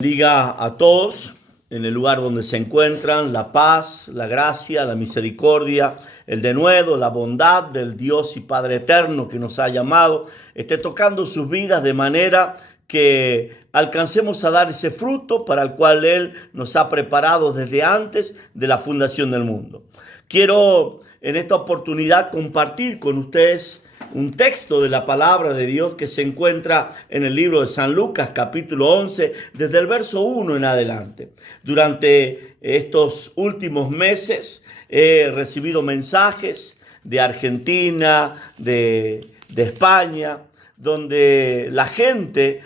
Diga a todos en el lugar donde se encuentran la paz, la gracia, la misericordia, el denuedo, la bondad del Dios y Padre eterno que nos ha llamado, esté tocando sus vidas de manera que alcancemos a dar ese fruto para el cual Él nos ha preparado desde antes de la fundación del mundo. Quiero en esta oportunidad compartir con ustedes un texto de la palabra de Dios que se encuentra en el libro de San Lucas, capítulo 11, desde el verso 1 en adelante. Durante estos últimos meses he recibido mensajes de Argentina, de España, donde la gente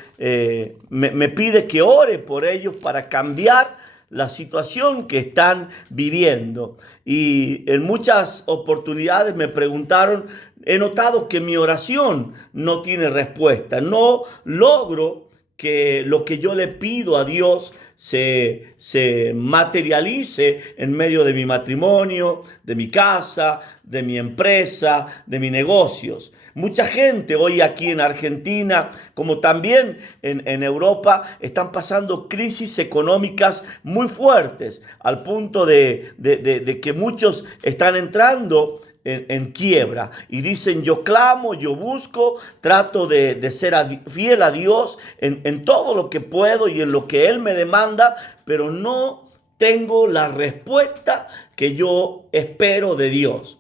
me pide que ore por ellos para cambiar la situación que están viviendo. Y en muchas oportunidades me preguntaron, he notado que mi oración no tiene respuesta. No logro que lo que yo le pido a Dios se materialice en medio de mi matrimonio, de mi casa, de mi empresa, de mis negocios. Mucha gente hoy aquí en Argentina, como también en Europa, están pasando crisis económicas muy fuertes, al punto de que muchos están entrando en quiebra y dicen: yo clamo, yo busco, trato de ser fiel a Dios en todo lo que puedo y en lo que Él me demanda, pero no tengo la respuesta que yo espero de Dios.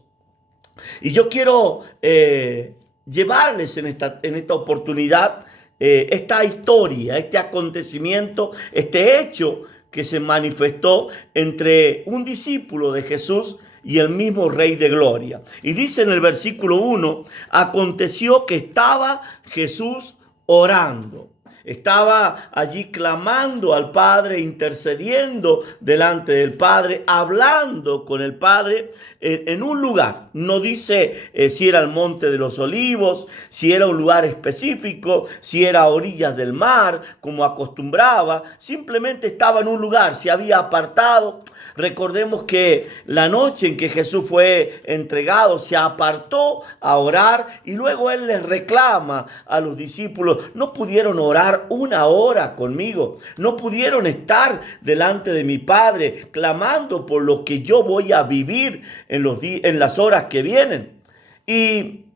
Y yo quiero llevarles en esta oportunidad esta historia, este acontecimiento, este hecho que se manifestó entre un discípulo de Jesús y el mismo Rey de Gloria. Y dice en el versículo 1, aconteció que estaba Jesús orando. Estaba allí clamando al Padre, intercediendo delante del Padre, hablando con el Padre en un lugar. No dice si era el Monte de los Olivos, si era un lugar específico, si era a orillas del mar, como acostumbraba. Simplemente estaba en un lugar, se había apartado. Recordemos que la noche en que Jesús fue entregado, se apartó a orar y luego Él les reclama a los discípulos: no pudieron orar una hora conmigo, no pudieron estar delante de mi Padre clamando por lo que yo voy a vivir en las horas que vienen. Y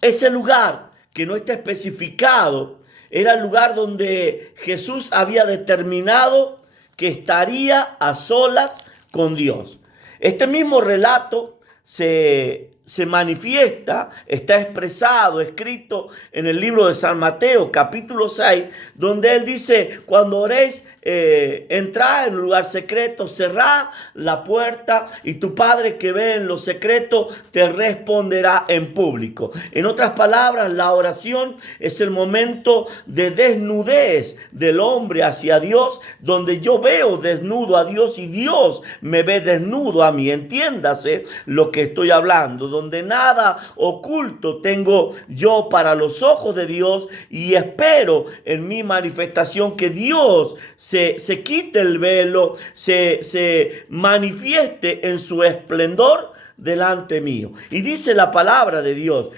ese lugar que no está especificado era el lugar donde Jesús había determinado que estaría a solas con Dios. Este mismo relato se manifiesta, está expresado, escrito en el libro de San Mateo, capítulo 6, donde Él dice: cuando oréis, entrad en un lugar secreto, cerrad la puerta y tu Padre que ve en lo secreto te responderá en público. En otras palabras, la oración es el momento de desnudez del hombre hacia Dios, donde yo veo desnudo a Dios y Dios me ve desnudo a mí. Entiéndase lo que estoy hablando, donde nada oculto tengo yo para los ojos de Dios, y espero en mi manifestación que Dios se quite el velo, se manifieste en su esplendor delante mío. Y dice la palabra de Dios: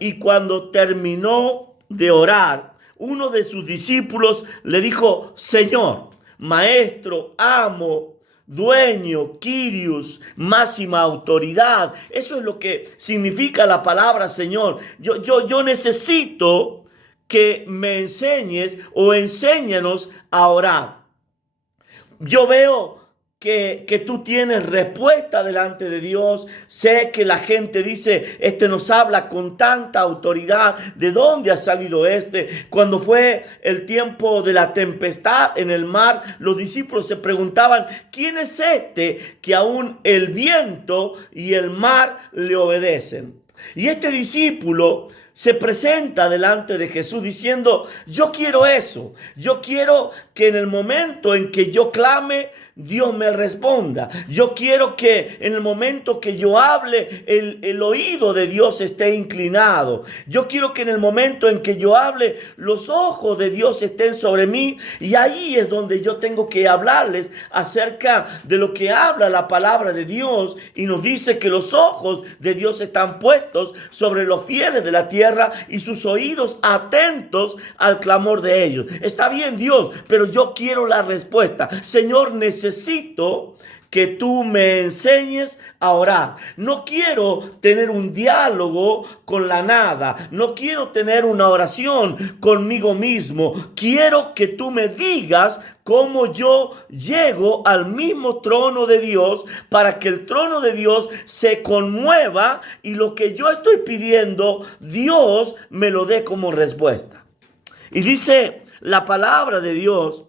y cuando terminó de orar, uno de sus discípulos le dijo: Señor, maestro, amo, dueño, Kyrios, máxima autoridad. Eso es lo que significa la palabra Señor. Yo necesito que me enseñes o enséñanos a orar. Yo veo que tú tienes respuesta delante de Dios. Sé que la gente dice: este nos habla con tanta autoridad, ¿de dónde ha salido este? Cuando fue el tiempo de la tempestad en el mar, los discípulos se preguntaban: ¿quién es este que aún el viento y el mar le obedecen? Y este discípulo se presenta delante de Jesús diciendo: yo quiero eso. Yo quiero que en el momento en que yo clame, Dios me responda. Yo quiero que en el momento que yo hable, el oído de Dios esté inclinado. Yo quiero que en el momento en que yo hable, los ojos de Dios estén sobre mí. Y ahí es donde yo tengo que hablarles acerca de lo que habla la palabra de Dios. Y nos dice que los ojos de Dios están puestos sobre los fieles de la tierra, tierra y sus oídos atentos al clamor de ellos. Está bien, Dios, pero yo quiero la respuesta. Señor, necesito que tú me enseñes a orar. No quiero tener un diálogo con la nada. No quiero tener una oración conmigo mismo. Quiero que tú me digas cómo yo llego al mismo trono de Dios para que el trono de Dios se conmueva y lo que yo estoy pidiendo, Dios me lo dé como respuesta. Y dice la palabra de Dios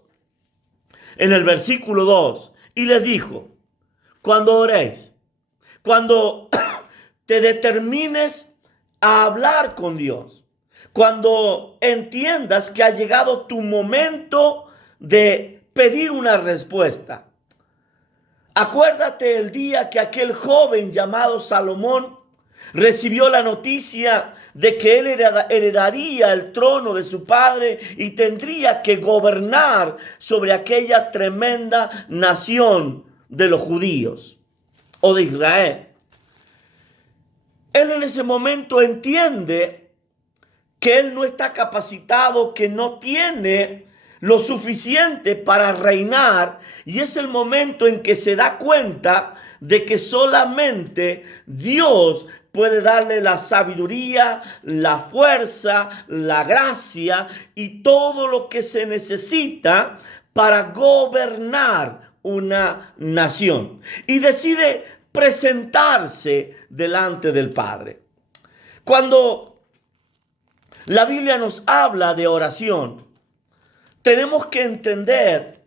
en el versículo 2, y les dijo: cuando oréis, cuando te determines a hablar con Dios, cuando entiendas que ha llegado tu momento de pedir una respuesta, acuérdate el día que aquel joven llamado Salomón recibió la noticia de que él heredaría el trono de su padre y tendría que gobernar sobre aquella tremenda nación de los judíos o de Israel. Él en ese momento entiende que él no está capacitado, que no tiene lo suficiente para reinar, y es el momento en que se da cuenta de que solamente Dios puede darle la sabiduría, la fuerza, la gracia y todo lo que se necesita para gobernar una nación. Y decide presentarse delante del Padre. Cuando la Biblia nos habla de oración, tenemos que entender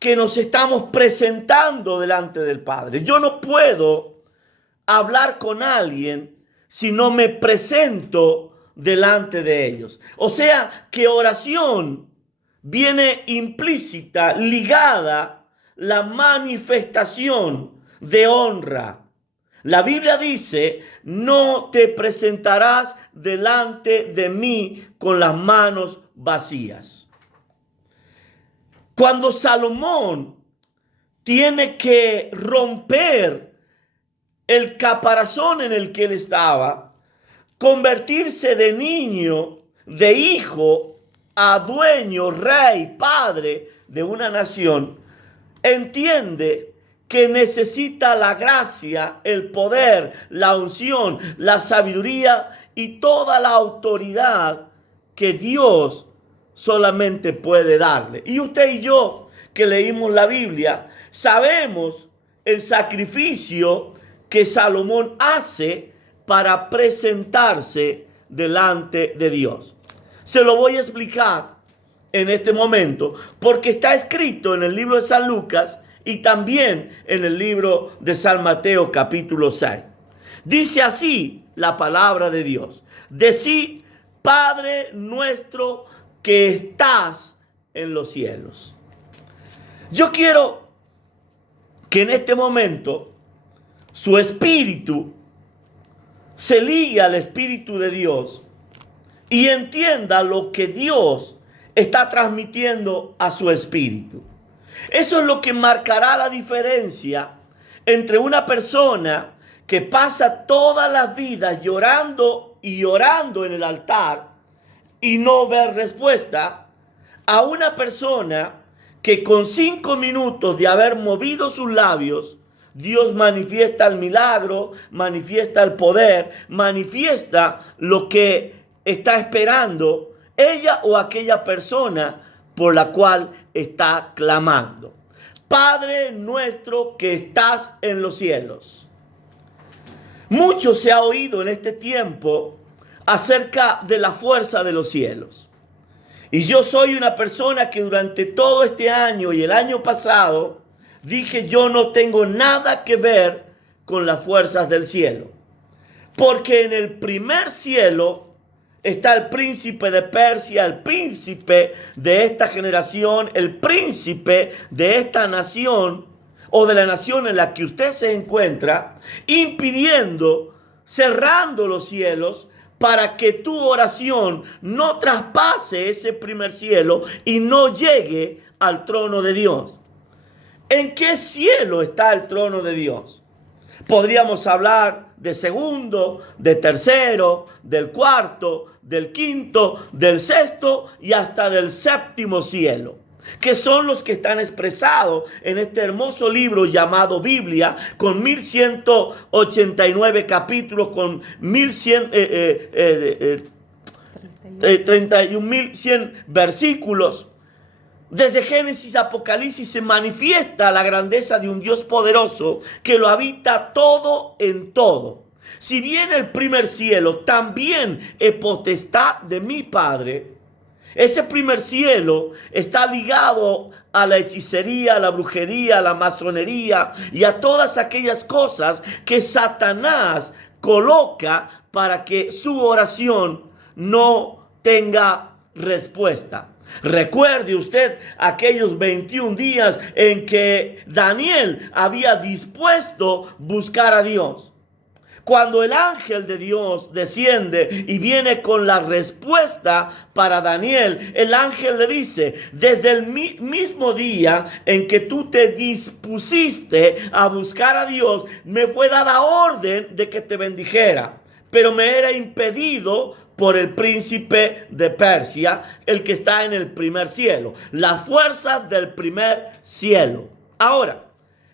que nos estamos presentando delante del Padre. Yo no puedo hablar con alguien si no me presento delante de ellos. O sea que oración viene implícita, ligada la manifestación de honra. La Biblia dice: no te presentarás delante de mí con las manos vacías. Cuando Salomón tiene que romper el caparazón en el que él estaba, convertirse de niño, de hijo, a dueño, rey, padre de una nación, entiende que necesita la gracia, el poder, la unción, la sabiduría y toda la autoridad que Dios solamente puede darle. Y usted y yo, que leímos la Biblia, sabemos el sacrificio que Salomón hace para presentarse delante de Dios. Se lo voy a explicar en este momento, porque está escrito en el libro de San Lucas y también en el libro de San Mateo capítulo 6. Dice así la palabra de Dios: decid: Padre nuestro que estás en los cielos. Yo quiero que en este momento su espíritu se ligue al Espíritu de Dios y entienda lo que Dios está transmitiendo a su espíritu. Eso es lo que marcará la diferencia entre una persona que pasa toda la vida llorando y orando en el altar y no ver respuesta, a una persona que con 5 minutos de haber movido sus labios, Dios manifiesta el milagro, manifiesta el poder, manifiesta lo que está esperando ella o aquella persona por la cual está clamando. Padre nuestro que estás en los cielos. Mucho se ha oído en este tiempo acerca de la fuerza de los cielos. Y yo soy una persona que durante todo este año y el año pasado dije: yo no tengo nada que ver con las fuerzas del cielo. Porque en el primer cielo está el príncipe de Persia, el príncipe de esta generación, el príncipe de esta nación o de la nación en la que usted se encuentra, impidiendo, cerrando los cielos para que tu oración no traspase ese primer cielo y no llegue al trono de Dios. ¿En qué cielo está el trono de Dios? Podríamos hablar de segundo, de tercero, del cuarto, del quinto, del sexto y hasta del séptimo cielo, que son los que están expresados en este hermoso libro llamado Biblia, con 1189 capítulos, con 31.100 versículos. Desde Génesis a Apocalipsis se manifiesta la grandeza de un Dios poderoso que lo habita todo en todo. Si bien el primer cielo también es potestad de mi Padre, ese primer cielo está ligado a la hechicería, a la brujería, a la masonería y a todas aquellas cosas que Satanás coloca para que su oración no tenga respuesta. Recuerde usted aquellos 21 días en que Daniel había dispuesto buscar a Dios. Cuando el ángel de Dios desciende y viene con la respuesta para Daniel, el ángel le dice: desde el mismo día en que tú te dispusiste a buscar a Dios, me fue dada orden de que te bendijera, pero me era impedido por el príncipe de Persia, el que está en el primer cielo, las fuerzas del primer cielo. Ahora,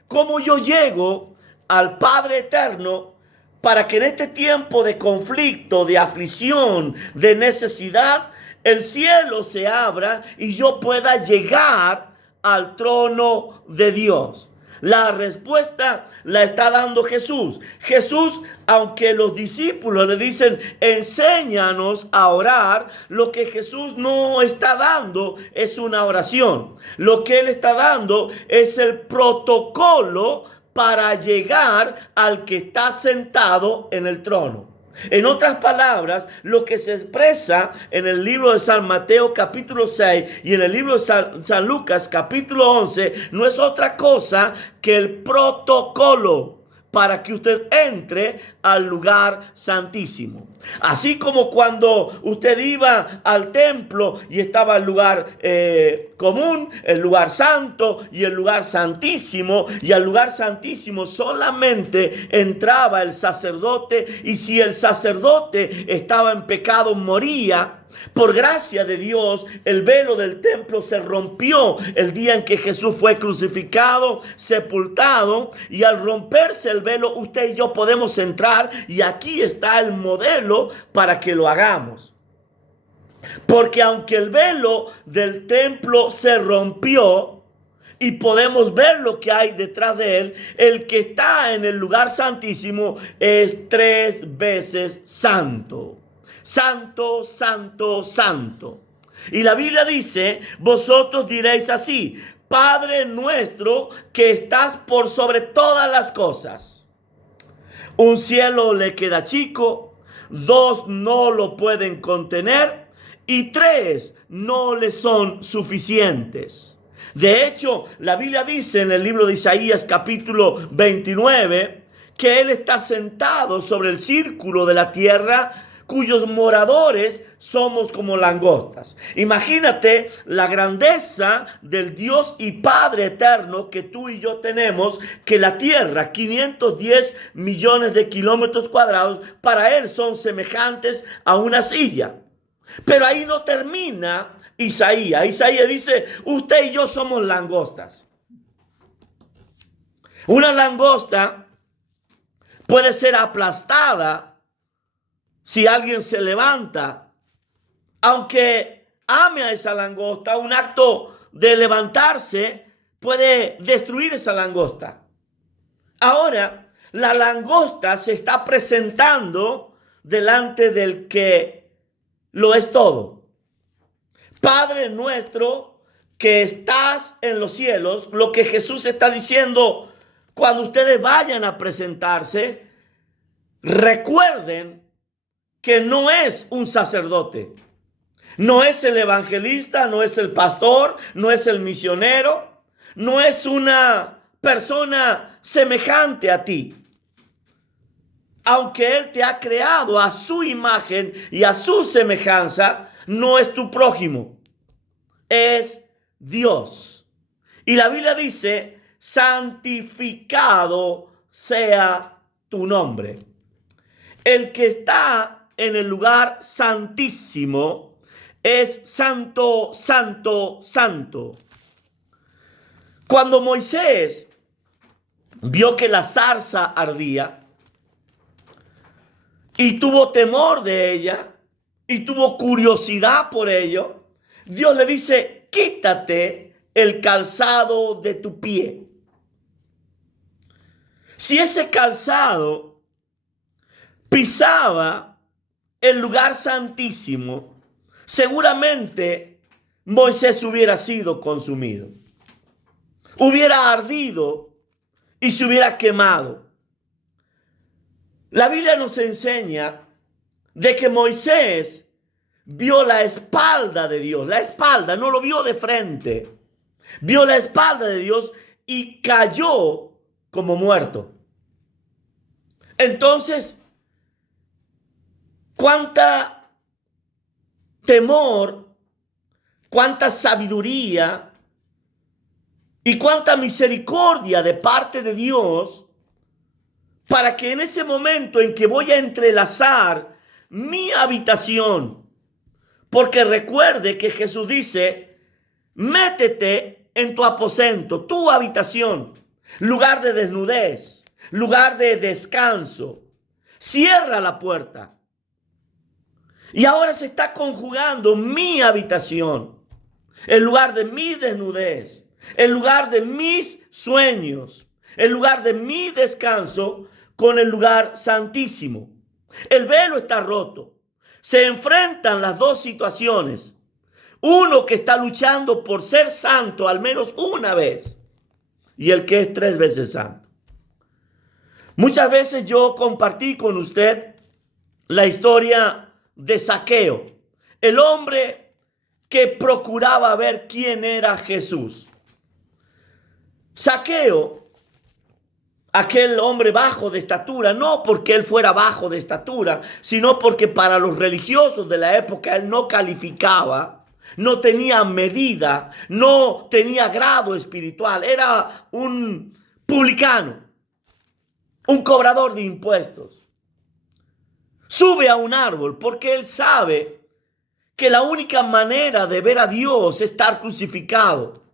¿cómo yo llego al Padre eterno para que en este tiempo de conflicto, de aflicción, de necesidad, el cielo se abra y yo pueda llegar al trono de Dios? La respuesta la está dando Jesús. Jesús, aunque los discípulos le dicen: enséñanos a orar, lo que Jesús no está dando es una oración. Lo que Él está dando es el protocolo para llegar al que está sentado en el trono. En otras palabras, lo que se expresa en el libro de San Mateo capítulo 6 y en el libro de San Lucas capítulo 11 no es otra cosa que el protocolo para que usted entre al lugar santísimo. Así como cuando usted iba al templo y estaba el lugar común, el lugar santo y el lugar santísimo, y al lugar santísimo solamente entraba el sacerdote, y si el sacerdote estaba en pecado moría. Por gracia de Dios, el velo del templo se rompió el día en que Jesús fue crucificado, sepultado, y al romperse el velo, usted y yo podemos entrar, y aquí está el modelo para que lo hagamos. Porque aunque el velo del templo se rompió y podemos ver lo que hay detrás de él, el que está en el lugar santísimo es 3 veces santo. Santo, santo, santo. Y la Biblia dice: vosotros diréis así: Padre nuestro que estás por sobre todas las cosas. Un cielo le queda chico, 2 no lo pueden contener y 3 no le son suficientes. De hecho, la Biblia dice en el libro de Isaías capítulo 29 que Él está sentado sobre el círculo de la tierra, cuyos moradores somos como langostas. Imagínate la grandeza del Dios y Padre eterno que tú y yo tenemos, que la tierra, 510 millones de kilómetros cuadrados, para Él son semejantes a una silla. Pero ahí no termina Isaías. Isaías dice: usted y yo somos langostas. Una langosta puede ser aplastada si alguien se levanta. Aunque ame a esa langosta, un acto de levantarse puede destruir esa langosta. Ahora, la langosta se está presentando delante del que lo es todo. Padre nuestro que estás en los cielos, lo que Jesús está diciendo cuando ustedes vayan a presentarse, recuerden que no es un sacerdote, no es el evangelista, no es el pastor, no es el misionero, no es una persona semejante a ti. Aunque Él te ha creado a su imagen y a su semejanza, no es tu prójimo, es Dios. Y la Biblia dice: santificado sea tu nombre. El que está en el lugar santísimo es santo, santo, santo. Cuando Moisés vio que la zarza ardía y tuvo temor de ella y tuvo curiosidad por ello, Dios le dice: quítate el calzado de tu pie. Si ese calzado pisaba el lugar santísimo, seguramente Moisés hubiera sido consumido, hubiera ardido y se hubiera quemado. La Biblia nos enseña de que Moisés vio la espalda de Dios, la espalda, no lo vio de frente, vio la espalda de Dios y cayó como muerto. Entonces, cuánta temor, cuánta sabiduría y cuánta misericordia de parte de Dios para que en ese momento en que voy a entrelazar mi habitación, porque recuerde que Jesús dice: métete en tu aposento, tu habitación, lugar de desnudez, lugar de descanso. Cierra la puerta. Y ahora se está conjugando mi habitación, el lugar de mi desnudez, el lugar de mis sueños, el lugar de mi descanso con el lugar santísimo. El velo está roto. Se enfrentan las dos situaciones. Uno que está luchando por ser santo al menos una vez y el que es 3 veces santo. Muchas veces yo compartí con usted la historia de Zaqueo, el hombre que procuraba ver quién era Jesús. Zaqueo, aquel hombre bajo de estatura, no porque él fuera bajo de estatura, sino porque para los religiosos de la época él no calificaba, no tenía medida, no tenía grado espiritual, era un publicano, un cobrador de impuestos. Sube a un árbol porque él sabe que la única manera de ver a Dios es estar crucificado.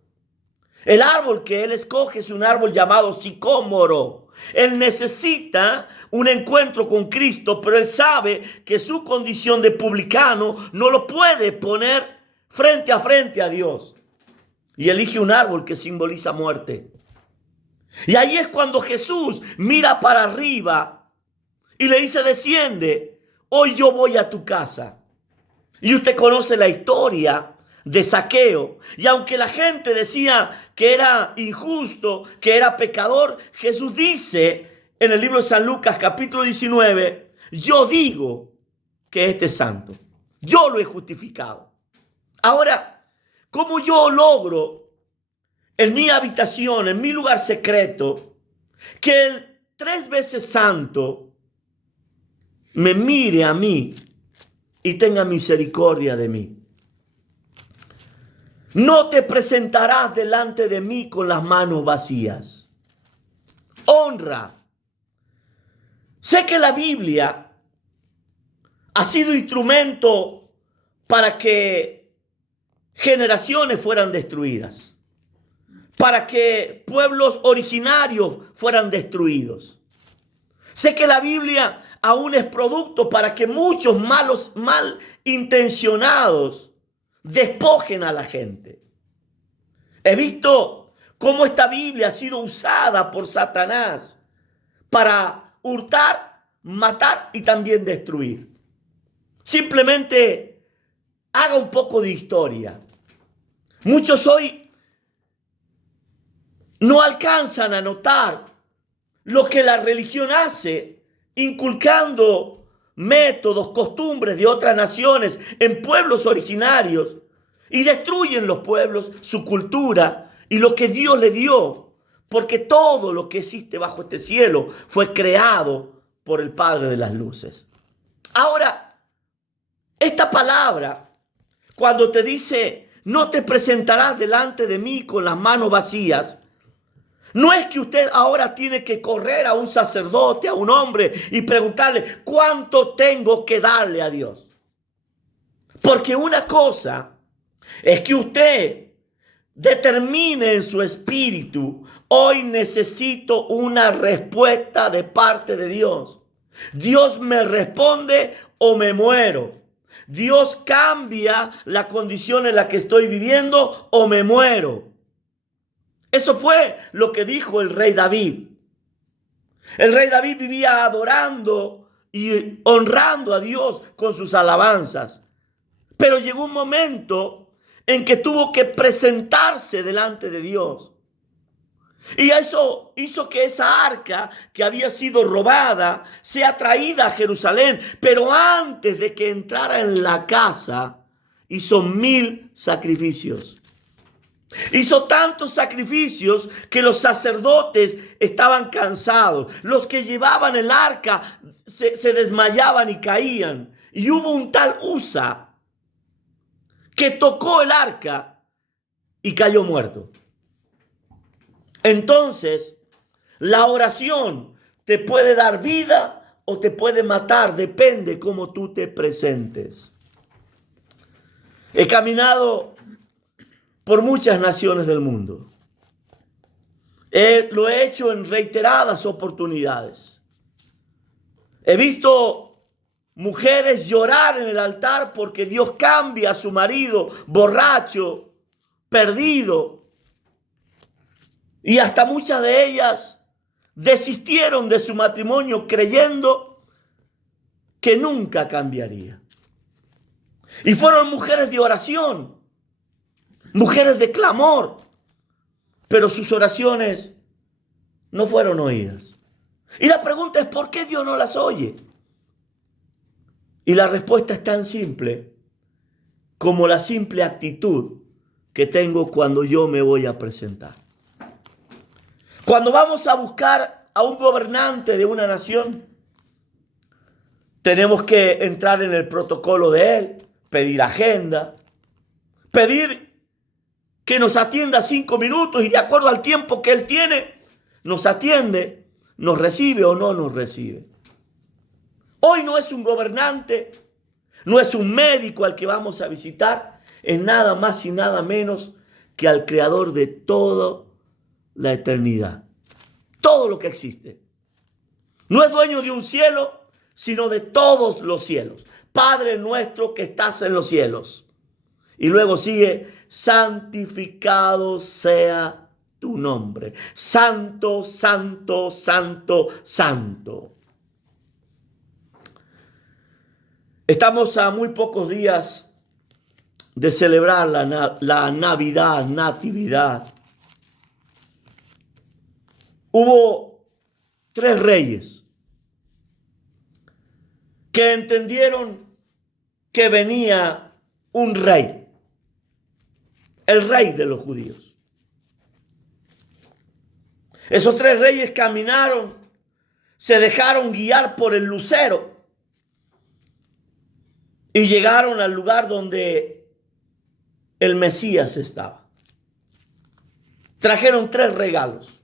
El árbol que él escoge es un árbol llamado sicómoro. Él necesita un encuentro con Cristo, pero él sabe que su condición de publicano no lo puede poner frente a Dios. Y elige un árbol que simboliza muerte. Y ahí es cuando Jesús mira para arriba y le dice: desciende, hoy yo voy a tu casa. Y usted conoce la historia de Zaqueo. Y aunque la gente decía que era injusto, que era pecador, Jesús dice en el libro de San Lucas capítulo 19, yo digo que este es santo. Yo lo he justificado. Ahora, ¿cómo yo logro en mi habitación, en mi lugar secreto, que el 3 veces santo me mire a mí y tenga misericordia de mí? No te presentarás delante de mí con las manos vacías. Honra. Sé que la Biblia ha sido instrumento para que generaciones fueran destruidas, para que pueblos originarios fueran destruidos. Sé que la Biblia aún es producto para que muchos malintencionados despojen a la gente. He visto cómo esta Biblia ha sido usada por Satanás para hurtar, matar y también destruir. Simplemente haga un poco de historia. Muchos hoy no alcanzan a notar lo que la religión hace, inculcando métodos, costumbres de otras naciones en pueblos originarios, y destruyen los pueblos, su cultura y lo que Dios le dio, porque todo lo que existe bajo este cielo fue creado por el Padre de las luces. Ahora, esta palabra, cuando te dice no te presentarás delante de mí con las manos vacías, No es que usted ahora tiene que correr a un sacerdote, a un hombre y preguntarle cuánto tengo que darle a Dios. Porque una cosa es que usted determine en su espíritu: hoy necesito una respuesta de parte de Dios. Dios me responde o me muero. Dios cambia la condición en la que estoy viviendo o me muero. Eso fue lo que dijo el rey David. El rey David vivía adorando y honrando a Dios con sus alabanzas. Pero llegó un momento en que tuvo que presentarse delante de Dios. Y eso hizo que esa arca que había sido robada sea traída a Jerusalén. Pero antes de que entrara en la casa, hizo 1000 sacrificios. Hizo tantos sacrificios que los sacerdotes estaban cansados. Los que llevaban el arca se desmayaban y caían. Y hubo un tal Usa que tocó el arca y cayó muerto. Entonces, la oración te puede dar vida o te puede matar, depende cómo tú te presentes. He caminado por muchas naciones del mundo. Lo he hecho en reiteradas oportunidades. He visto mujeres llorar en el altar porque Dios cambia a su marido borracho, perdido. Y hasta muchas de ellas desistieron de su matrimonio creyendo que nunca cambiaría. Y fueron mujeres de oración, mujeres de clamor, pero sus oraciones no fueron oídas. Y la pregunta es: ¿por qué Dios no las oye? Y la respuesta es tan simple como la simple actitud que tengo cuando yo me voy a presentar. Cuando vamos a buscar a un gobernante de una nación, tenemos que entrar en el protocolo de él, pedir agenda, pedir que nos atienda 5 minutos y de acuerdo al tiempo que él tiene, nos atiende, nos recibe o no nos recibe. Hoy no es un gobernante, no es un médico al que vamos a visitar, es nada más y nada menos que al creador de toda la eternidad, todo lo que existe. No es dueño de un cielo, sino de todos los cielos. Padre nuestro que estás en los cielos. Y luego sigue: santificado sea tu nombre. Santo, santo, santo, santo. Estamos a muy pocos días de celebrar la Navidad, Natividad. Hubo 3 reyes que entendieron que venía un rey, el rey de los judíos. Esos 3 reyes caminaron, se dejaron guiar por el lucero y llegaron al lugar donde el Mesías estaba. Trajeron 3 regalos.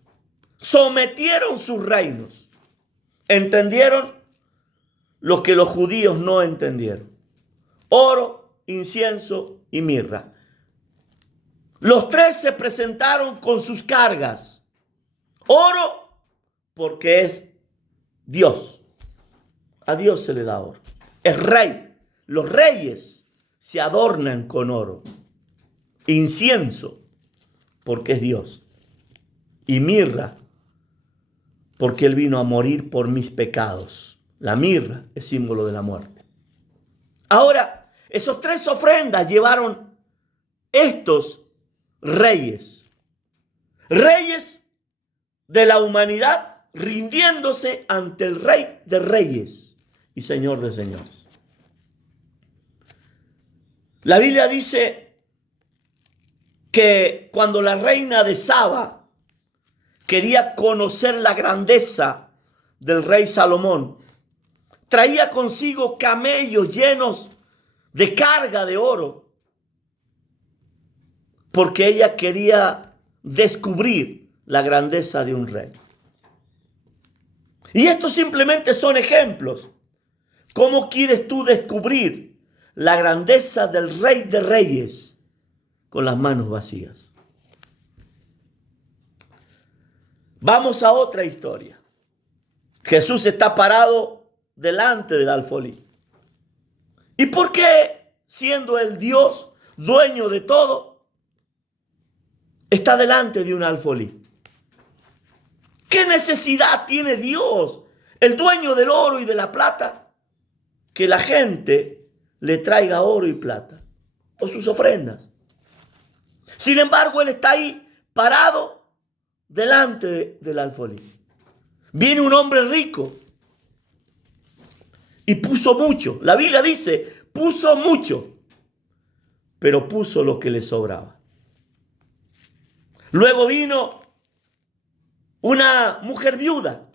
Sometieron sus reinos. Entendieron lo que los judíos no entendieron: oro, incienso y mirra. Los 3 se presentaron con sus cargas. Oro, porque es Dios. A Dios se le da oro. Es rey. Los reyes se adornan con oro. Incienso, porque es Dios. Y mirra, porque Él vino a morir por mis pecados. La mirra es símbolo de la muerte. Ahora, esos 3 ofrendas llevaron estos reyes. Reyes de la humanidad rindiéndose ante el Rey de Reyes y Señor de Señores. La Biblia dice que cuando la reina de Saba quería conocer la grandeza del rey Salomón, traía consigo camellos llenos de carga de oro, porque ella quería descubrir la grandeza de un rey. Y estos simplemente son ejemplos. ¿Cómo quieres tú descubrir la grandeza del Rey de Reyes con las manos vacías? Vamos a otra historia. Jesús está parado delante del alfolí. ¿Y por qué, siendo el Dios, dueño de todo, está delante de un alfolí? ¿Qué necesidad tiene Dios, el dueño del oro y de la plata, que la gente le traiga oro y plata o sus ofrendas? Sin embargo, Él está ahí parado delante del alfolí. Viene un hombre rico y puso mucho. La Biblia dice, puso mucho, pero puso lo que le sobraba. Luego vino una mujer viuda,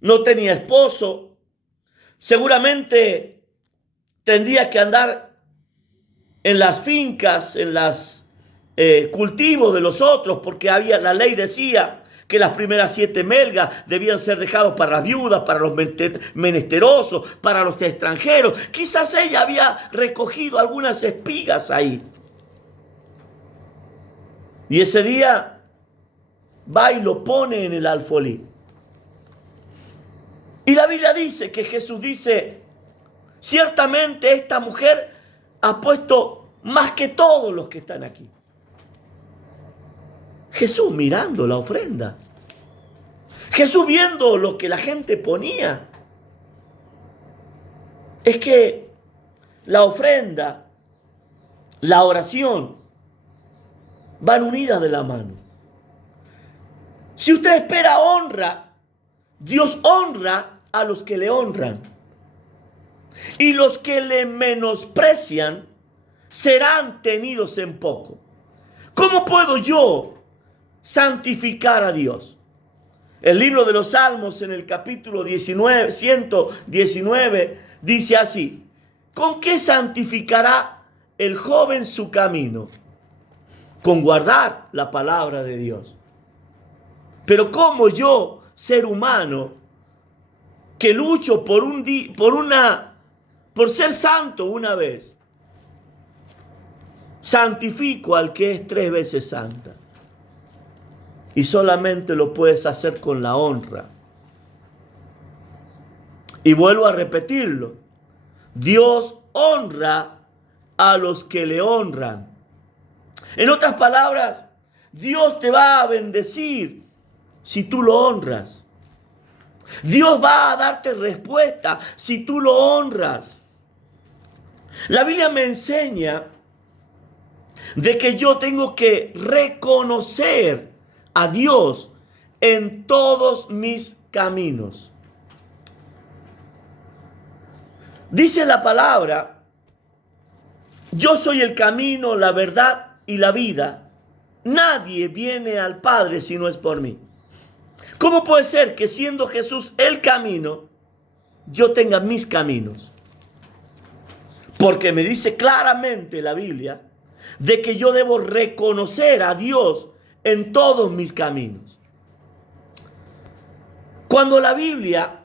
no tenía esposo, seguramente tendría que andar en las fincas, en los cultivos de los otros, porque la ley decía que las primeras 7 melgas debían ser dejados para las viudas, para los menesterosos, para los extranjeros. Quizás ella había recogido algunas espigas ahí. Y ese día va y lo pone en el alfolí. Y la Biblia dice que Jesús dice, ciertamente esta mujer ha puesto más que todos los que están aquí. Jesús mirando la ofrenda. Jesús viendo lo que la gente ponía. Es que la ofrenda, la oración, van unidas de la mano. Si usted espera honra, Dios honra a los que le honran. Y los que le menosprecian serán tenidos en poco. ¿Cómo puedo yo santificar a Dios? El libro de los Salmos en el capítulo 119 dice así: ¿con qué santificará el joven su camino? Con guardar la palabra de Dios. Pero ¿cómo yo, ser humano, que lucho por ser santo una vez, santifico al que es 3 veces santa? Y solamente lo puedes hacer con la honra. Y vuelvo a repetirlo. Dios honra a los que le honran. En otras palabras, Dios te va a bendecir si tú lo honras. Dios va a darte respuesta si tú lo honras. La Biblia me enseña de que yo tengo que reconocer a Dios en todos mis caminos. Dice la palabra: yo soy el camino, la verdad y la vida. Nadie viene al Padre si no es por mí. ¿Cómo puede ser que, siendo Jesús el camino, yo tenga mis caminos? Porque me dice claramente la Biblia de que yo debo reconocer a Dios en todos mis caminos. Cuando la Biblia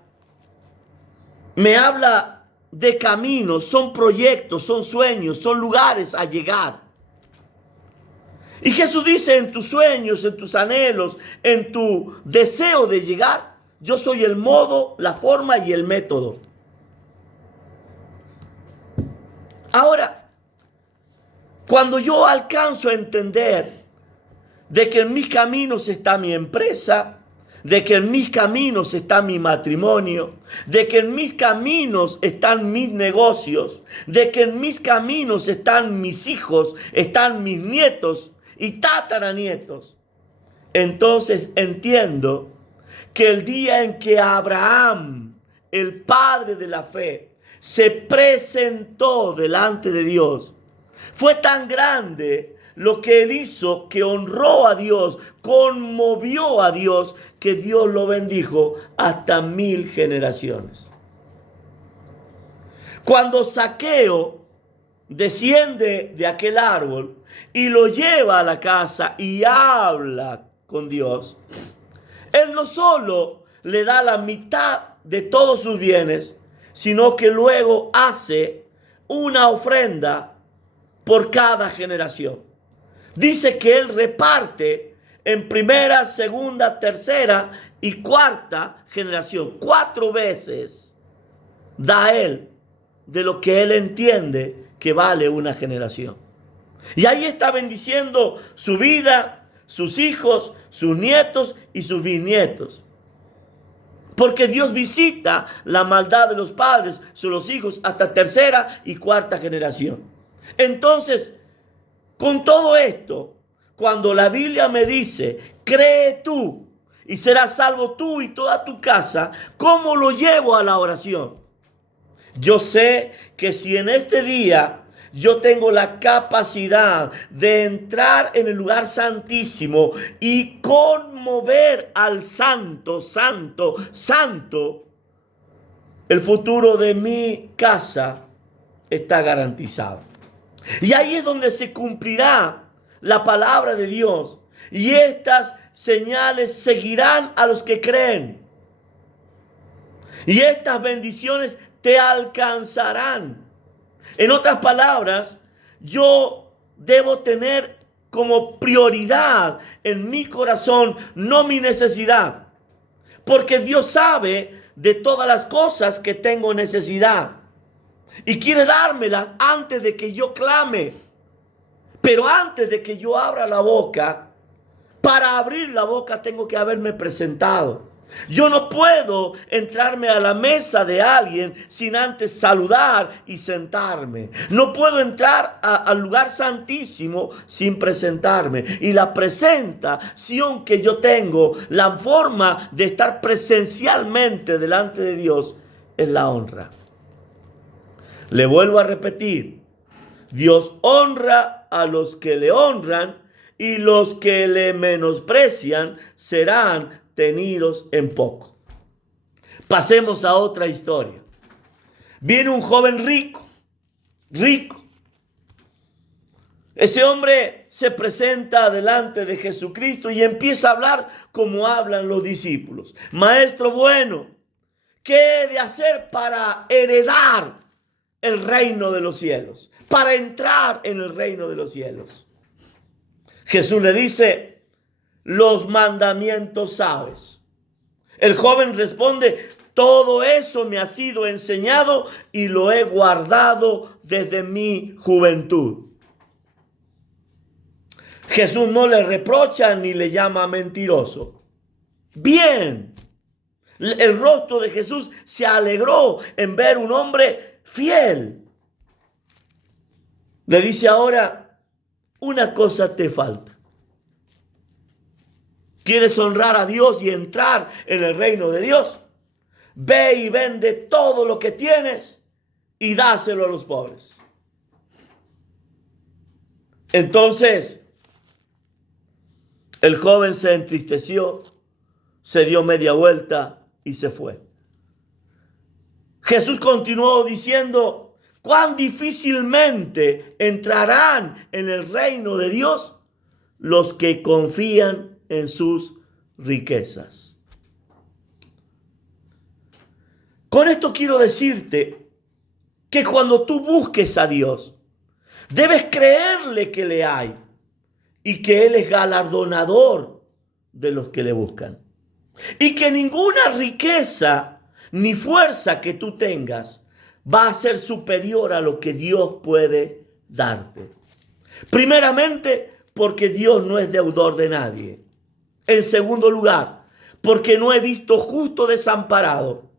me habla de caminos, son proyectos, son sueños, son lugares a llegar. Y Jesús dice: en tus sueños, en tus anhelos, en tu deseo de llegar, yo soy el modo, la forma y el método. Ahora, cuando yo alcanzo a entender de que en mis caminos está mi empresa, de que en mis caminos está mi matrimonio, de que en mis caminos están mis negocios, de que en mis caminos están mis hijos, están mis nietos y tataranietos, entonces entiendo que el día en que Abraham, el padre de la fe, se presentó delante de Dios, fue tan grande lo que él hizo, que honró a Dios, conmovió a Dios, que Dios lo bendijo hasta 1000 generaciones. Cuando Zaqueo desciende de aquel árbol y lo lleva a la casa y habla con Dios, Él no solo le da la mitad de todos sus bienes, sino que luego hace una ofrenda por cada generación. Dice que Él reparte en primera, segunda, tercera y cuarta generación. 4 veces da Él de lo que Él entiende que vale una generación. Y ahí está bendiciendo su vida, sus hijos, sus nietos y sus bisnietos. Porque Dios visita la maldad de los padres sobre los hijos hasta tercera y cuarta generación. Entonces, con todo esto, cuando la Biblia me dice, cree tú y serás salvo tú y toda tu casa, ¿cómo lo llevo a la oración? Yo sé que si en este día yo tengo la capacidad de entrar en el lugar santísimo y conmover al santo, santo, santo, el futuro de mi casa está garantizado. Y ahí es donde se cumplirá la palabra de Dios. Y estas señales seguirán a los que creen. Y estas bendiciones te alcanzarán. En otras palabras, yo debo tener como prioridad en mi corazón, no mi necesidad. Porque Dios sabe de todas las cosas que tengo necesidad. Y quiere dármelas antes de que yo clame. Pero antes de que yo abra la boca, para abrir la boca tengo que haberme presentado. Yo no puedo entrarme a la mesa de alguien sin antes saludar y sentarme. No puedo entrar al lugar santísimo sin presentarme. Y la presentación que yo tengo, la forma de estar presencialmente delante de Dios, es la honra. Le vuelvo a repetir, Dios honra a los que le honran y los que le menosprecian serán tenidos en poco. Pasemos a otra historia. Viene un joven rico. Ese hombre se presenta delante de Jesucristo y empieza a hablar como hablan los discípulos. Maestro bueno, ¿qué he de hacer para heredar el reino de los cielos? Para entrar en el reino de los cielos. Jesús le dice, los mandamientos sabes. El joven responde, todo eso me ha sido enseñado y lo he guardado desde mi juventud. Jesús no le reprocha ni le llama mentiroso. Bien, el rostro de Jesús se alegró en ver un hombre fiel. Le dice ahora, una cosa te falta. ¿Quieres honrar a Dios y entrar en el reino de Dios? Ve y vende todo lo que tienes y dáselo a los pobres. Entonces, el joven se entristeció, se dio media vuelta y se fue. Jesús continuó diciendo, cuán difícilmente entrarán en el reino de Dios los que confían en sus riquezas. Con esto quiero decirte que cuando tú busques a Dios, debes creerle que le hay y que Él es galardonador de los que le buscan. Y que ninguna riqueza ni fuerza que tú tengas va a ser superior a lo que Dios puede darte. Primeramente, porque Dios no es deudor de nadie. En segundo lugar, porque no he visto justo desamparado,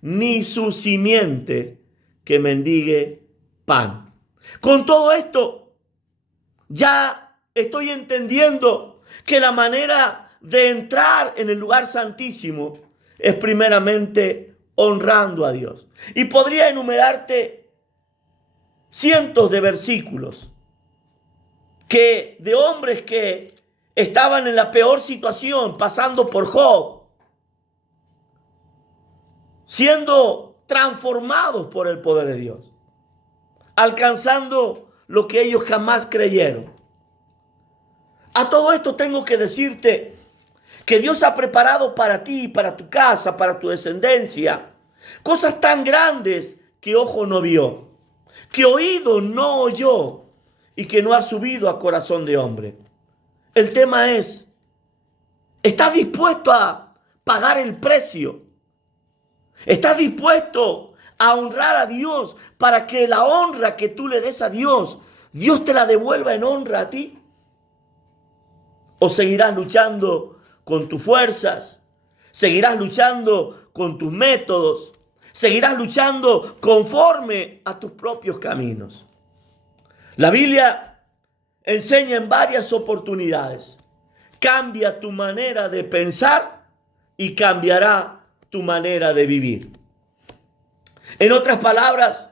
ni su simiente que mendigue pan. Con todo esto, ya estoy entendiendo que la manera de entrar en el lugar santísimo es primeramente honrando a Dios. Y podría enumerarte cientos de versículos de hombres que estaban en la peor situación, pasando por Job, siendo transformados por el poder de Dios, alcanzando lo que ellos jamás creyeron. A todo esto tengo que decirte que Dios ha preparado para ti, para tu casa, para tu descendencia. Cosas tan grandes que ojo no vio, que oído no oyó y que no ha subido a corazón de hombre. El tema es, ¿estás dispuesto a pagar el precio? ¿Estás dispuesto a honrar a Dios para que la honra que tú le des a Dios, Dios te la devuelva en honra a ti? ¿O seguirás luchando con tus fuerzas? ¿Seguirás luchando con tus métodos? ¿Seguirás luchando conforme a tus propios caminos? La Biblia enseña en varias oportunidades. Cambia tu manera de pensar y cambiará tu manera de vivir. En otras palabras,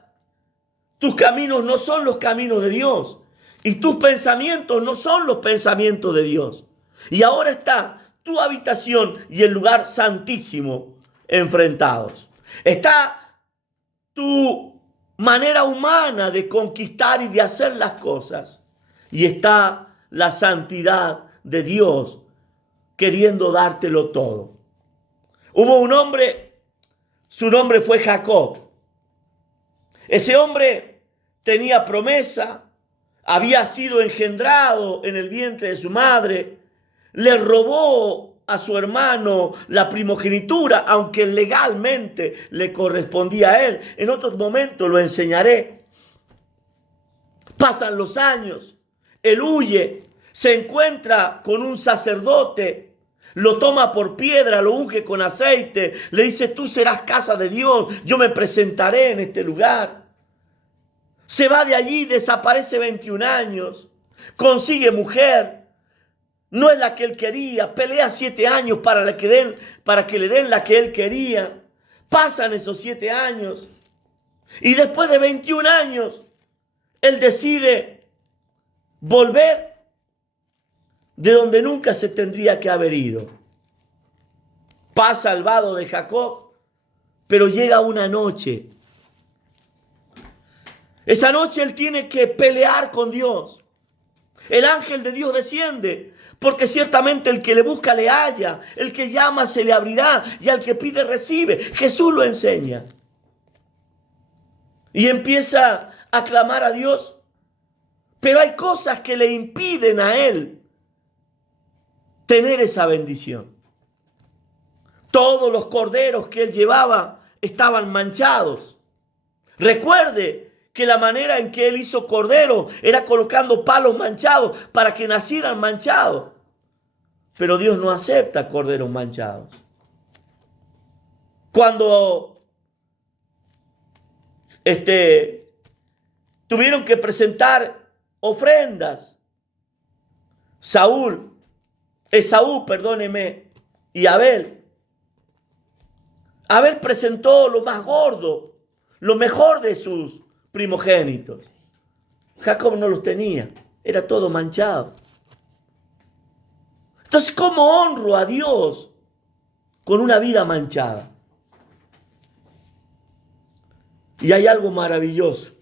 tus caminos no son los caminos de Dios y tus pensamientos no son los pensamientos de Dios. Y ahora está tu habitación y el lugar santísimo enfrentados. Está tu manera humana de conquistar y de hacer las cosas. Y está la santidad de Dios queriendo dártelo todo. Hubo un hombre, su nombre fue Jacob. Ese hombre tenía promesa, había sido engendrado en el vientre de su madre, le robó a su hermano la primogenitura, aunque legalmente le correspondía a él. En otros momentos lo enseñaré. Pasan los años, él huye, se encuentra con un sacerdote, lo toma por piedra, lo unge con aceite, le dice: tú serás casa de Dios, yo me presentaré en este lugar. Se va de allí, desaparece 21 años, consigue mujer, no es la que él quería, pelea 7 años para que le den la que él quería. Pasan esos 7 años y después de 21 años, él decide volver de donde nunca se tendría que haber ido. Pasa al vado de Jacob, pero llega una noche. Esa noche él tiene que pelear con Dios. El ángel de Dios desciende, porque ciertamente el que le busca le halla, el que llama se le abrirá y al que pide recibe. Jesús lo enseña. Y empieza a clamar a Dios, pero hay cosas que le impiden a él tener esa bendición. Todos los corderos que él llevaba estaban manchados. Recuerde que la manera en que él hizo cordero era colocando palos manchados para que nacieran manchados. Pero Dios no acepta corderos manchados. Cuando tuvieron que presentar ofrendas, Esaú, y Abel presentó lo más gordo, lo mejor de sus primogénitos. Jacob no los tenía, era todo manchado. Entonces, ¿cómo honro a Dios con una vida manchada? Y hay algo maravilloso.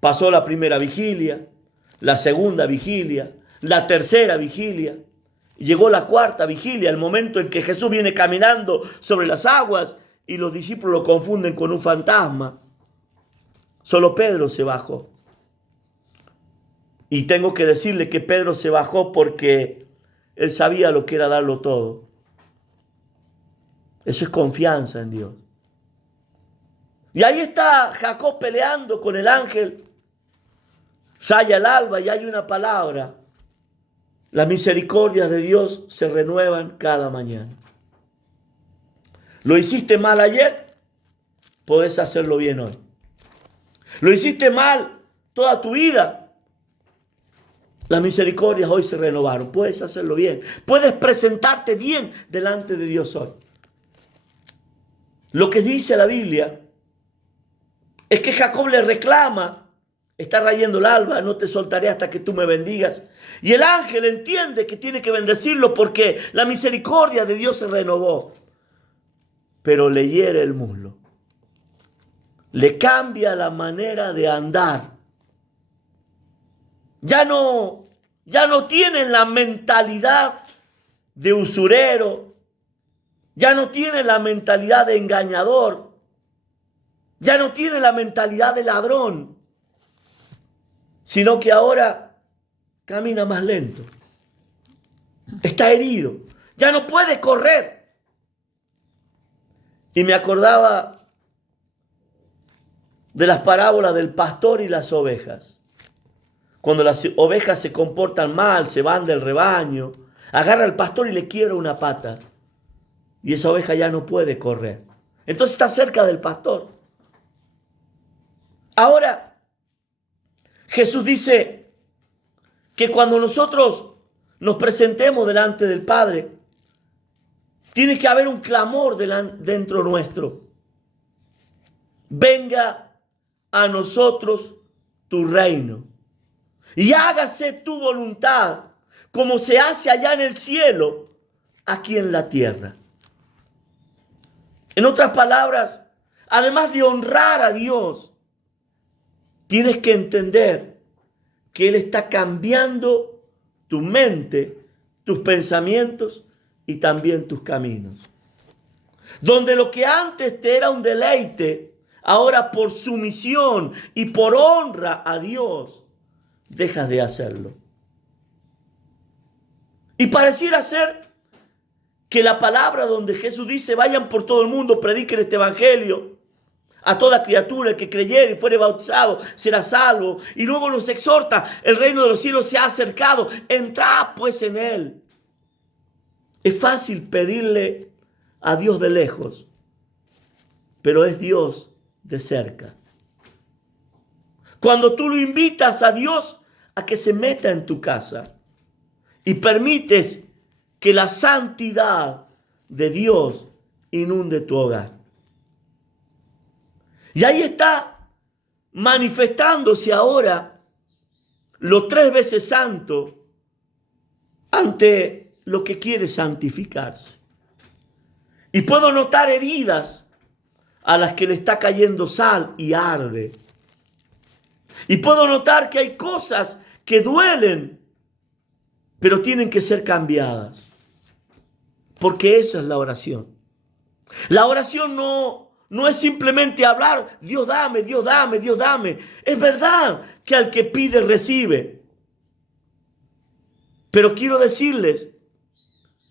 Pasó la primera vigilia, la segunda vigilia, la tercera vigilia. Y llegó la cuarta vigilia, el momento en que Jesús viene caminando sobre las aguas y los discípulos lo confunden con un fantasma. Solo Pedro se bajó. Y tengo que decirle que Pedro se bajó porque él sabía lo que era darlo todo. Eso es confianza en Dios. Y ahí está Jacob peleando con el ángel. Raya el alba y hay una palabra: las misericordias de Dios se renuevan cada mañana. ¿Lo hiciste mal ayer? Podés hacerlo bien hoy. ¿Lo hiciste mal toda tu vida? Las misericordias hoy se renovaron. Puedes hacerlo bien. Puedes presentarte bien delante de Dios hoy. Lo que dice la Biblia es que Jacob le reclama: está rayando el alba, no te soltaré hasta que tú me bendigas. Y el ángel entiende que tiene que bendecirlo porque la misericordia de Dios se renovó. Pero le hiere el muslo. Le cambia la manera de andar. Ya no tienen la mentalidad de usurero, ya no tiene la mentalidad de engañador, ya no tiene la mentalidad de ladrón, sino que ahora camina más lento, está herido, ya no puede correr. Y me acordaba de las parábolas del pastor y las ovejas. Cuando las ovejas se comportan mal, se van del rebaño, agarra al pastor y le quiebra una pata. Y esa oveja ya no puede correr. Entonces está cerca del pastor. Ahora, Jesús dice que cuando nosotros nos presentemos delante del Padre, tiene que haber un clamor dentro nuestro. Venga a nosotros tu reino y hágase tu voluntad, como se hace allá en el cielo, aquí en la tierra. En otras palabras, además de honrar a Dios, tienes que entender que Él está cambiando tu mente, tus pensamientos y también tus caminos. Donde lo que antes te era un deleite, ahora por sumisión y por honra a Dios, dejas de hacerlo. Y pareciera ser que la palabra donde Jesús dice, vayan por todo el mundo, prediquen este evangelio a toda criatura, el que creyere y fuere bautizado será salvo. Y luego nos exhorta, el reino de los cielos se ha acercado, entrad pues en él. Es fácil pedirle a Dios de lejos, pero es Dios de cerca. Cuando tú lo invitas a Dios a que se meta en tu casa y permites que la santidad de Dios inunde tu hogar. Y ahí está manifestándose ahora lo 3 veces santo ante lo que quiere santificarse. Y puedo notar heridas a las que le está cayendo sal y arde. Y puedo notar que hay cosas que duelen, pero tienen que ser cambiadas. Porque esa es la oración. La oración no es simplemente hablar, Dios dame, Dios dame, Dios dame. Es verdad que al que pide recibe. Pero quiero decirles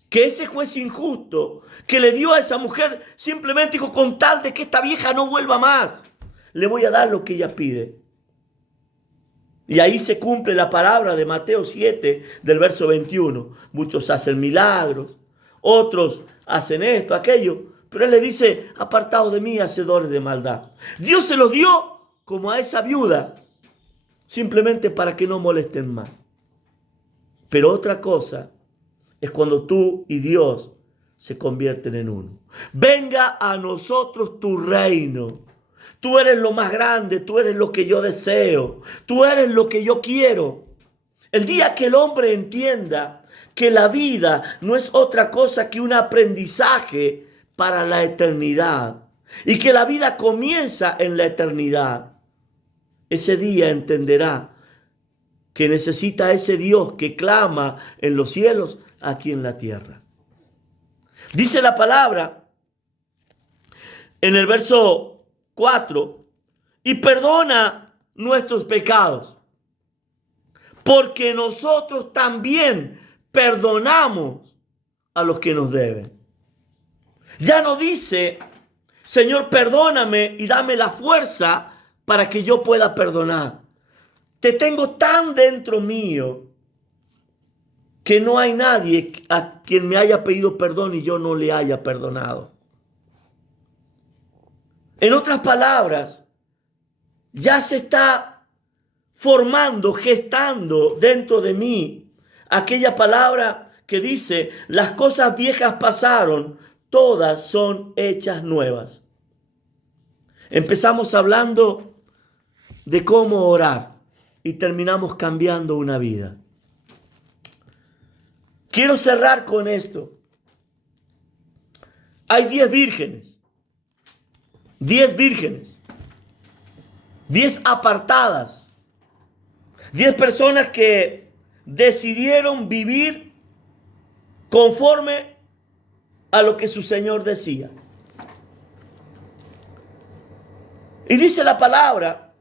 que ese juez injusto que le dio a esa mujer simplemente dijo, con tal de que esta vieja no vuelva más, le voy a dar lo que ella pide. Y ahí se cumple la palabra de Mateo 7, del verso 21. Muchos hacen milagros, otros hacen esto, aquello, pero él le dice, apartaos de mí, hacedores de maldad. Dios se los dio como a esa viuda, simplemente para que no molesten más. Pero otra cosa es cuando tú y Dios se convierten en uno. Venga a nosotros tu reino. Tú eres lo más grande, tú eres lo que yo deseo, tú eres lo que yo quiero. El día que el hombre entienda que la vida no es otra cosa que un aprendizaje para la eternidad y que la vida comienza en la eternidad, ese día entenderá que necesita a ese Dios que clama en los cielos aquí en la tierra. Dice la palabra en el verso 4, y perdona nuestros pecados, porque nosotros también perdonamos a los que nos deben. Ya no dice, Señor, perdóname y dame la fuerza para que yo pueda perdonar. Te tengo tan dentro mío que no hay nadie a quien me haya pedido perdón y yo no le haya perdonado. En otras palabras, ya se está formando, gestando dentro de mí aquella palabra que dice, las cosas viejas pasaron, todas son hechas nuevas. Empezamos hablando de cómo orar y terminamos cambiando una vida. Quiero cerrar con esto. Hay 10 vírgenes. 10 vírgenes, 10 apartadas, 10 personas que decidieron vivir conforme a lo que su Señor decía. Y dice la palabra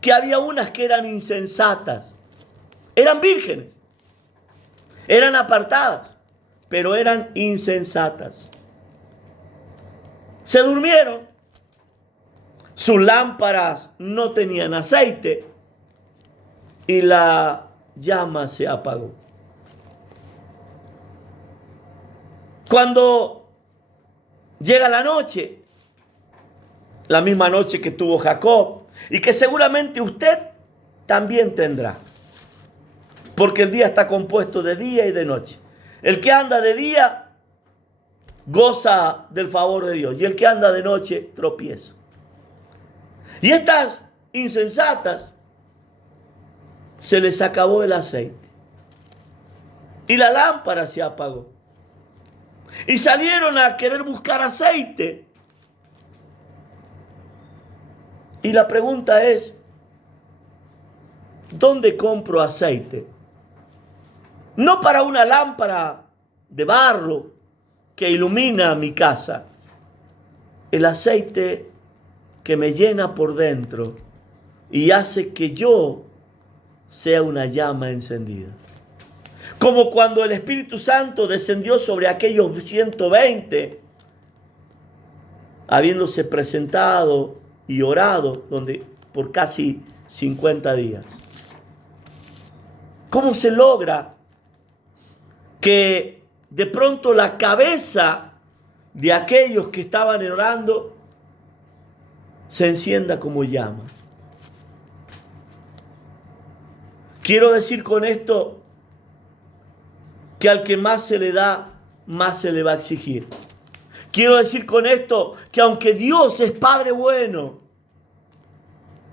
que había unas que eran insensatas, eran vírgenes, eran apartadas, pero eran insensatas. Se durmieron, sus lámparas no tenían aceite y la llama se apagó. Cuando llega la noche, la misma noche que tuvo Jacob y que seguramente usted también tendrá, porque el día está compuesto de día y de noche. El que anda de día goza del favor de Dios y el que anda de noche tropieza. Y estas insensatas se les acabó el aceite y la lámpara se apagó. Y salieron a querer buscar aceite. Y la pregunta es, ¿dónde compro aceite? No para una lámpara de barro que ilumina mi casa. El aceite que me llena por dentro y hace que yo sea una llama encendida. Como cuando el Espíritu Santo descendió sobre aquellos 120, habiéndose presentado y orado por casi 50 días. ¿Cómo se logra que de pronto la cabeza de aquellos que estaban orando se encienda como llama? Quiero decir con esto que al que más se le da, más se le va a exigir. Quiero decir con esto que aunque Dios es Padre bueno,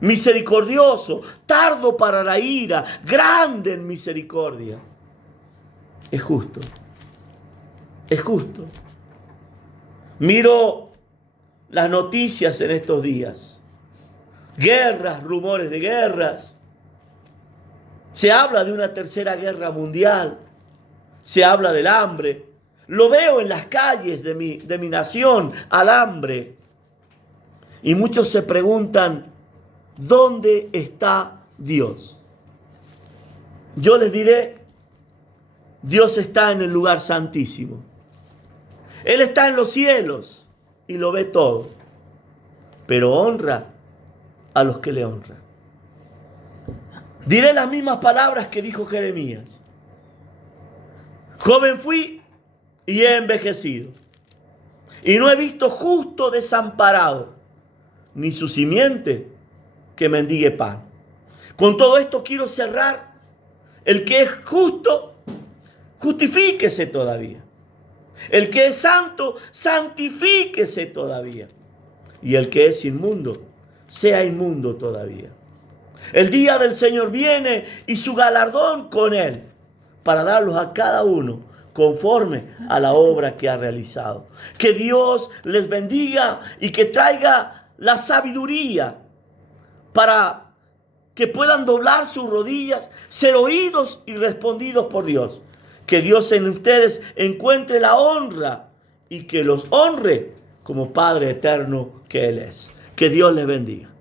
misericordioso, tardo para la ira, grande en misericordia, es justo. Es justo. Miro las noticias en estos días. Guerras, rumores de guerras. Se habla de una tercera guerra mundial. Se habla del hambre. Lo veo en las calles de mi nación, al hambre. Y muchos se preguntan, ¿dónde está Dios? Yo les diré, Dios está en el lugar santísimo. Él está en los cielos y lo ve todo. Pero honra a los que le honran. Diré las mismas palabras que dijo Jeremías. Joven fui y he envejecido, y no he visto justo desamparado, ni su simiente que mendigue pan. Con todo esto quiero cerrar. El que es justo, justifíquese todavía. El que es santo, santifíquese todavía. Y el que es inmundo, sea inmundo todavía. El día del Señor viene y su galardón con él, para darlos a cada uno conforme a la obra que ha realizado. Que Dios les bendiga y que traiga la sabiduría para que puedan doblar sus rodillas, ser oídos y respondidos por Dios. Que Dios en ustedes encuentre la honra y que los honre como Padre eterno que Él es. Que Dios les bendiga.